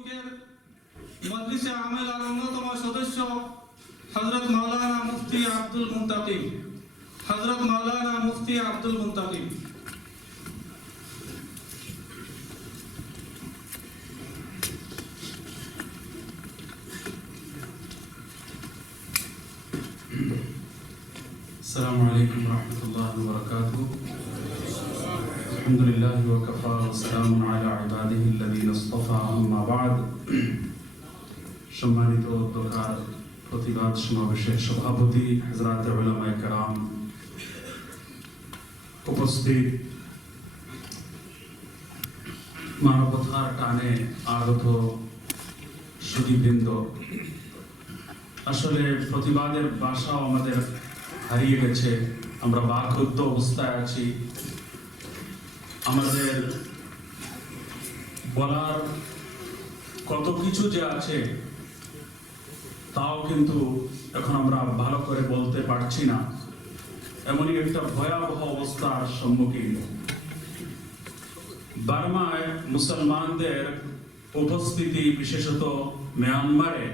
যুগের মজলিসে আমেলার অন্যতম সদস্য হজরত মাওলানা মুফতি আব্দুল মুন্তাকিম হজরত মাওলানা মুফতি আব্দুল মুন্তাকিম السلام عليكم ورحمة الله وبركاته الحمد لله وكفى وسلام على عباده الذين اصطفى أما بعد সম্মানিত উদ্যোক্তার প্রতিবাদ সমাবেশের সভাপতি হজরত উলামায়ে কেরাম উপস্থিত মানবতার টানে আগত সুদীবৃন্দ আসলে প্রতিবাদের ভাষাও আমাদের হারিয়ে গেছে আমরা বাকরুদ্ধ অবস্থায় আছি আমাদের বলার কত কিছু যে আছে, তাও কিন্তু এখন আমরা ভালো করে বলতে পারছি না। এমনই একটা ভয়াবহ অবস্থার সম্মুখীন। বার্মায় মুসলমানদের উপস্থিতি, বিশেষত মিয়ানমারে,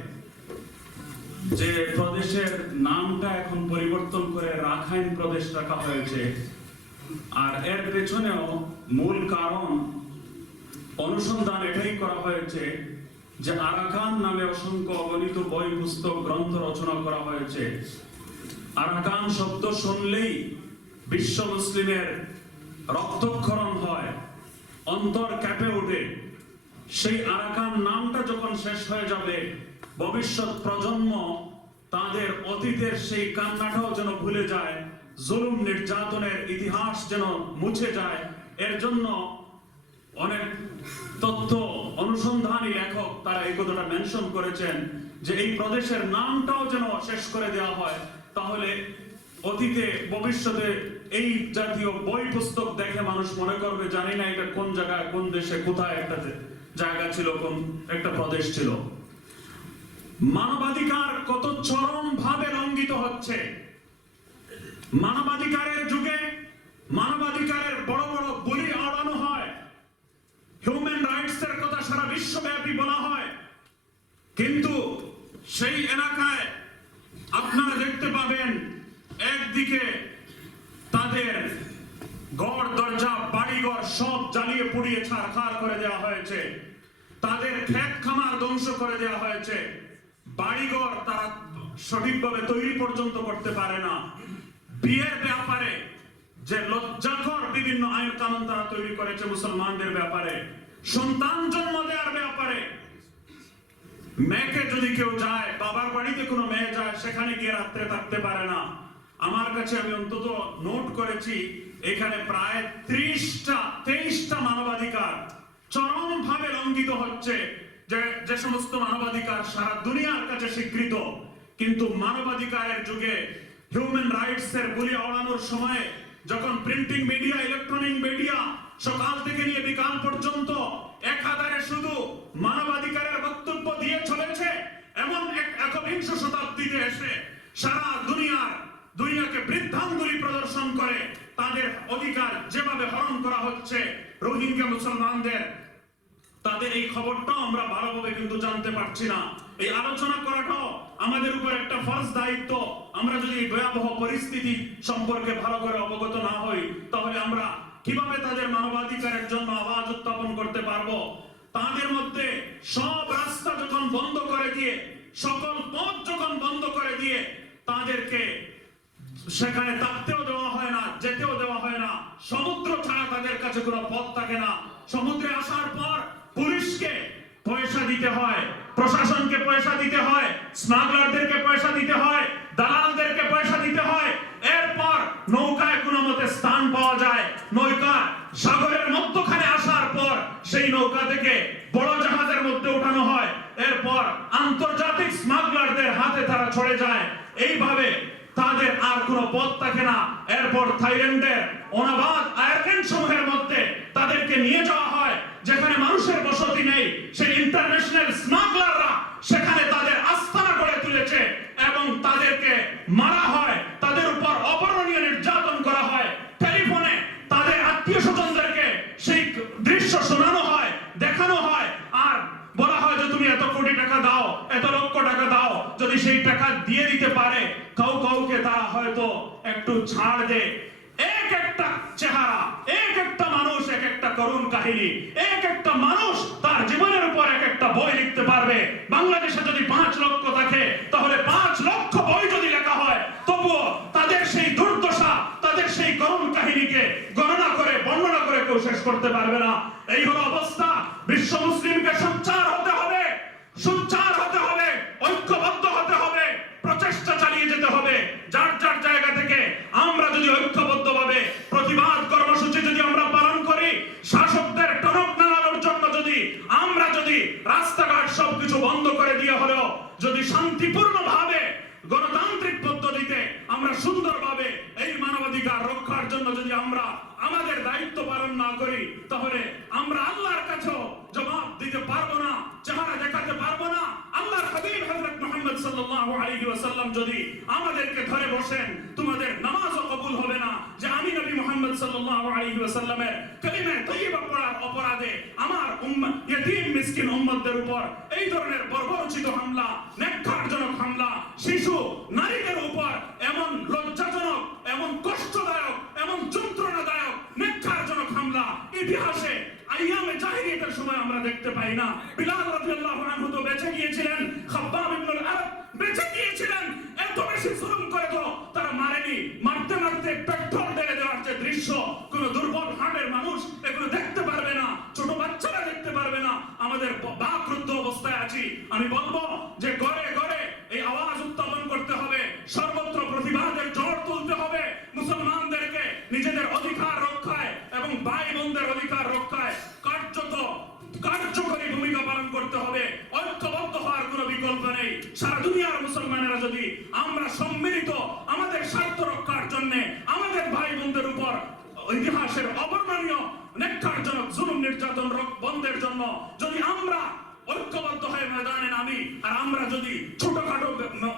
যে প্রদেশের নামটা এখন পরিবর্তন করে রাখাইন প্রদেশ রাখা হয়েছে, আর এর পেছনেও মূল কারণ অনুসন্ধান এটাই করা হয়েছে যে আরাকান নামে অসংখ্য অগণিত বই, পুস্তক, গ্রন্থ রচনা করা হয়েছে। আরাকান শব্দ শুনলেই বিশ্ব মুসলিমের রক্তক্ষরণ হয়, অন্তর ক্যাপে ওঠে। সেই আরাকান নামটা যখন শেষ হয়ে যাবে, ভবিষ্যৎ প্রজন্ম তাদের অতীতের সেই কান্নাটাও যেন ভুলে যায়, জুলুম নির্যাতনের ইতিহাস যেন মুছে যায় এর জন্য অনেক তথ্য অনুসন্ধানী লেখক তারা এই কথাটা মেনশন করেছেন যে এই প্রদেশের নামটাও যেন শেষ করে দেওয়া হয়, তাহলে অতীতে, ভবিষ্যতে এই জাতীয় বই পুস্তক দেখে মানুষ মনে করবে, জানি না এটা কোন জায়গায়, কোন দেশে, কোথায় একটা জায়গা ছিল, কোন একটা প্রদেশ ছিল। মানবাধিকার কত চরম ভাবে লঙ্ঘিত হচ্ছে। মানবাধিকারের যুগে মানবাধিকারের বড় বড় বলি আড়ানো হয়। হিউম্যান রাইটস এর কথা সারা বিশ্বব্যাপী বলা হয়। কিন্তু সেই এলাকায় আপনারা দেখতে পাবেন, একদিকে তাদের গড়, দরজা, বাড়িঘর সব জ্বালিয়ে পুড়িয়ে ছাড়খাড় করে দেওয়া হয়েছে। তাদের ক্ষেত খামার ধ্বংস করে দেওয়া হয়েছে। বাড়িঘর তারা সঠিকভাবে তৈরি পর্যন্ত করতে পারে না। বিয়ের ব্যাপারে যে লজ্জাকর বিভিন্ন আইন কানুন তারা তৈরি করেছে মুসলমানদের ব্যাপারে। সন্তান জন্ম দেওয়ার ব্যাপারে। মেয়েকে যদি কেউ যায়, বাবার বাড়িতে কোনো মেয়ে যায়, সেখানে গিয়ে রাত্রে থাকতে পারে না। আমার কাছে আমি অন্তত নোট করেছি, এখানে প্রায় ত্রিশটা, তেইশটা মানবাধিকার চরম ভাবে লঙ্ঘিত হচ্ছে। যে যে সমস্ত মানবাধিকার সারা দুনিয়ার কাছে স্বীকৃত। কিন্তু মানবাধিকারের যুগে হিউম্যান রাইটস এর বলি ওড়ানোর সময় যখন প্রিন্টিং মিডিয়া ইলেকট্রনিক মিডিয়া সকাল থেকে নিয়ে বিকাল পর্যন্ত এক হাজারে শুধু মানবাধিকারের বক্তব্য দিয়ে চলেছে এমন এক একবিংশ শতাব্দীতে এসে সারা দুনিয়ার দুনিয়াকে বৃদ্ধাঙ্গুলি প্রদর্শন করে তাদের অধিকার যেভাবে হরণ করা হচ্ছে রোহিঙ্গা মুসলমানদের তাদের এই খবরটাও আমরা ভালোভাবে কিন্তু জানতে পারছি না। এই আলোচনা করাটাও আমাদের উপর একটা ফরজ দায়িত্ব। আমরা যদি ভয়াবহ পরিস্থিতি সম্পর্কে ভালো করে অবগত না হই, তাহলে আমরা কীভাবে তাদের মানবাধিকারের জন্য আওয়াজ উত্থাপন করতে পারব? তাদের মধ্যে সব রাস্তা যখন বন্ধ করে দিয়ে, সকল পথ যখন বন্ধ করে দিয়ে তাদেরকে সেখানে থাকতেও দেওয়া হয় না, যেতেও দেওয়া হয় না, সমুদ্র ছাড়া তাদের কাছে কোনো পথ থাকে না। সমুদ্রে আসার পর পুলিশকে পয়সা দিতে হয়, প্রশাসনকে পয়সা দিতে হয়, স্মাগলারদেরকে পয়সা দিতে হয়, দালালদেরকে পয়সা দিতে হয়। এরপর নৌকায় কোনো মতে স্থান পাওয়া যায়। নৌকা সাগরের মধ্যখানে আসার পর সেই নৌকা থেকে বড় জাহাজের মধ্যে উঠানো হয়। এরপর আন্তর্জাতিক স্মাগলারদের হাতে তারা ছড়ে যায়। এইভাবে তাদের আর কোনো পথ থাকে না। এরপর থাইল্যান্ডের অনাবাদ আয়ারল্যান্ড সমূহের মধ্যে তাদেরকে নিয়ে যাওয়া হয়, যেখানে মানুষের বসতি নেই, সেই ইন্টারন্যাশনাল স্মাগলাররা সেখানে তাদের আস্তানা গড়ে তুলেছে এবং তাদেরকে মারা হয়, তাদের উপর অপরণীয় নির্যাতন করা হয়। টেলিফোনে তাদের আত্মীয় স্বজনদেরকে সেই দৃশ্য শোনানো হয়, দেখানো হয়। আর বলা হয় যে তুমি এত কোটি টাকা দাও, এত লক্ষ টাকা দাও, যদি সেই টাকা দিয়ে দিতে পারে কাউ কাউকে তারা হয়তো একটু ছাড় দে এক একটা চেহারা এক একটা মানুষ এক একটা করুণ কাহিনী এক একটা মানুষ তার জীবনের উপর এক একটা বই লিখতে পারবে বাংলাদেশে যদি পাঁচ লক্ষ থাকে জন্য যদি আমরা আমাদের দায়িত্ব পালন না করি, তাহলে আমরা আল্লাহর কাছেও জবাব দিতে পারব না, চেহারা দেখাতে পারব না। আল্লাহর হাবিব হযরত মুহাম্মদ সাল্লাল্লাহু আলাইহি ওয়াসাল্লাম যদি আমাদেরকে ধরে বসেন, তোমাদের নামাজও কবুল হবে না। যে আমি নবী মুহাম্মদ সাল্লাল্লাহু আলাইহি ওয়াসাল্লামের কালিমা তাইয়্যিবা পড়ার অপরাধে আমার উম্মত মিসকিন উম্মতদের উপর এই ধরনের বর্বরচিত হামলা, নেককারজনক হামলা, শিশু, নারীদের উপর এমন লজ্জাজনক, এমন কষ্টদায়ক এমন যন্ত্রণাদায়ক নেককারজনক হামলা ইতিহাসে আইয়ামে জাহিরিয়াতের সময় আমরা দেখতে পাই না। বিলাল রাদিয়াল্লাহু নেই সারা দুনিয়ার মুসলমানেরা যদি আমরা সম্মিলিত আমাদের স্বার্থ রক্ষার জন্য আমাদের ভাই বোনদের উপর ইতিহাসের অবর্ণনীয়, নেককারজনক, জুলুম নির্যাতন বন্ধের জন্য যদি আমরা ঐক্যবদ্ধ হয়ে ময়দানে নামি, আর আমরা যদি ছোটখাটো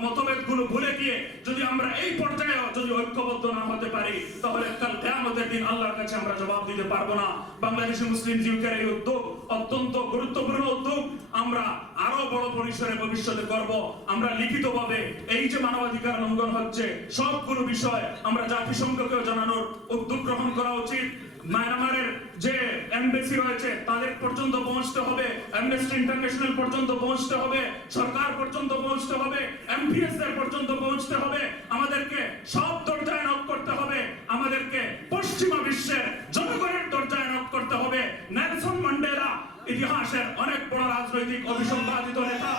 মতভেদগুলো ভুলে গিয়ে যদি আমরা এই পর্যায়ে যদি ঐক্যবদ্ধ না হতে পারি, তাহলে কাল কেয়ামতের দিন আল্লাহর কাছে আমরা জবাব দিতে পারব না। বাংলাদেশি মুসলিম জীবিকার এই উদ্যোগ অত্যন্ত গুরুত্বপূর্ণ উদ্যোগ। আমরা আরও বড় পরিসরে ভবিষ্যতে করব আমরা লিখিতভাবে এই যে মানবাধিকার লঙ্ঘন হচ্ছে, সবগুলো বিষয় আমরা জাতিসংঘকেও জানানোর উদ্যোগ গ্রহণ করা উচিত। মায়ানমারের যে এমবেসি রয়েছে, তাদের পর্যন্ত পৌঁছতে হবে অ্যামনেস্টি ইন্টারন্যাশনাল পর্যন্ত পৌঁছতে হবে, সরকার পর্যন্ত পৌঁছতে হবে এমপিএস এর পর্যন্ত পৌঁছতে হবে, আমাদেরকে সব দরজায় নক করতে হবে, আমাদেরকে পশ্চিমা বিশ্বের জনগণের দরজায় নক করতে হবে। নেলসন ম্যান্ডেলা ইতিহাসের অনেক বড় রাজনৈতিক অভিসংবাদিত নেতা,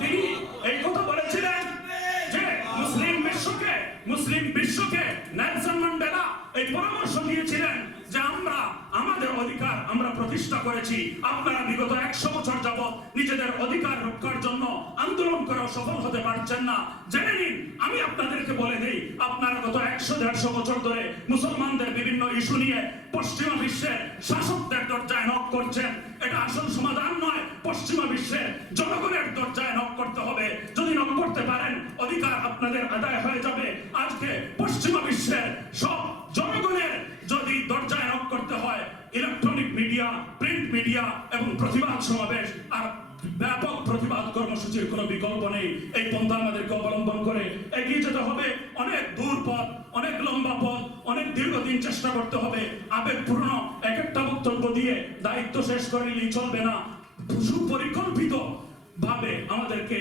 তিনি এই কথা বলেছিলেন যে মুসলিম বিশ্বকে মুসলিম বিশ্বকে নেলসন ম্যান্ডেলা এই পরামর্শ দিয়েছিলেন যে আমরা, আমাদের অধিকার আমরা প্রতিষ্ঠা করেছি। আপনারা বিগত একশো বছর যাবৎ নিজেদের অধিকার রক্ষার জন্য আন্দোলন করেও সফল হতে পারছেন না। জেনে নিন, আমি আপনাদেরকে বলে দিই, আপনারা গত একশো, দেড়শো বছর ধরে মুসলমানদের বিভিন্ন ইস্যু নিয়ে পশ্চিমা বিশ্বের শাসকদের দরজায় নক করছেন। এটা আসল সমাধান নয়, পশ্চিমা বিশ্বে জনগণের দরজায় নক করতে হবে। যদি নক করতে পারেন, অধিকার আপনাদের আদায় হয়ে যাবে। আজকে পশ্চিমা বিশ্বের সব জনগণের যদি দরজায় নক করতে হয় ইলেকট্রনিক মিডিয়া প্রিন্ট মিডিয়া এবং প্রতিবাদ সমাবেশ, আর ব্যাপক প্রতিবাদ কর্মসূচির কোনো বিকল্প নেই। এই পন্থা আমাদেরকে অবলম্বন করে? এগিয়ে যেতে হবে। অনেক দূর পথ, অনেক লম্বা পথ, অনেক দীর্ঘদিন চেষ্টা করতে হবে। আবেগপূর্ণ এক একটা বক্তব্য দিয়ে দায়িত্ব শেষ করে নিলেই চলবে না। সুপরিকল্পিত ভাবে আমাদেরকে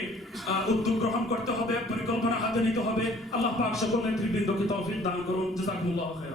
উদ্যোগ গ্রহণ করতে হবে, পরিকল্পনা হাতে নিতে হবে। আল্লাহ পাক সকল নেতৃবৃন্দকে তৌফিক দান করুন। জাযাকুমুল্লাহু খাইরান।